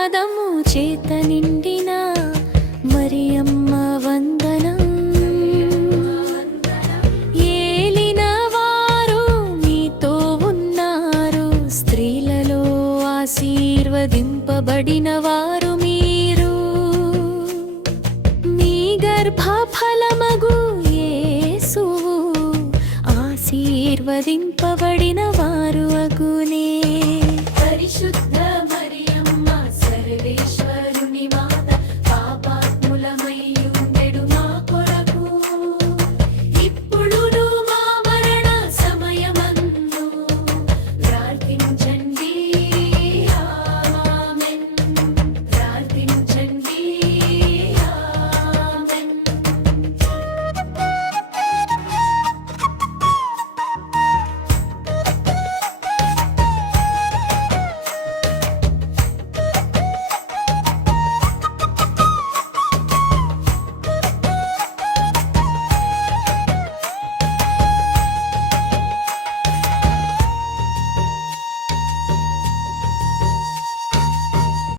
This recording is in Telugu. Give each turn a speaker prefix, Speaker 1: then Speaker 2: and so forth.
Speaker 1: పాదము చేత నిండిన మరియమ్మ వందనం. ఏలిన వారు మీతో ఉన్నారు. స్త్రీలలో ఆశీర్వదింపబడిన వారు మీరు. మీ గర్భ ఫలమగు యేసువు ఆశీర్వదింపబడిన వారు అగునే.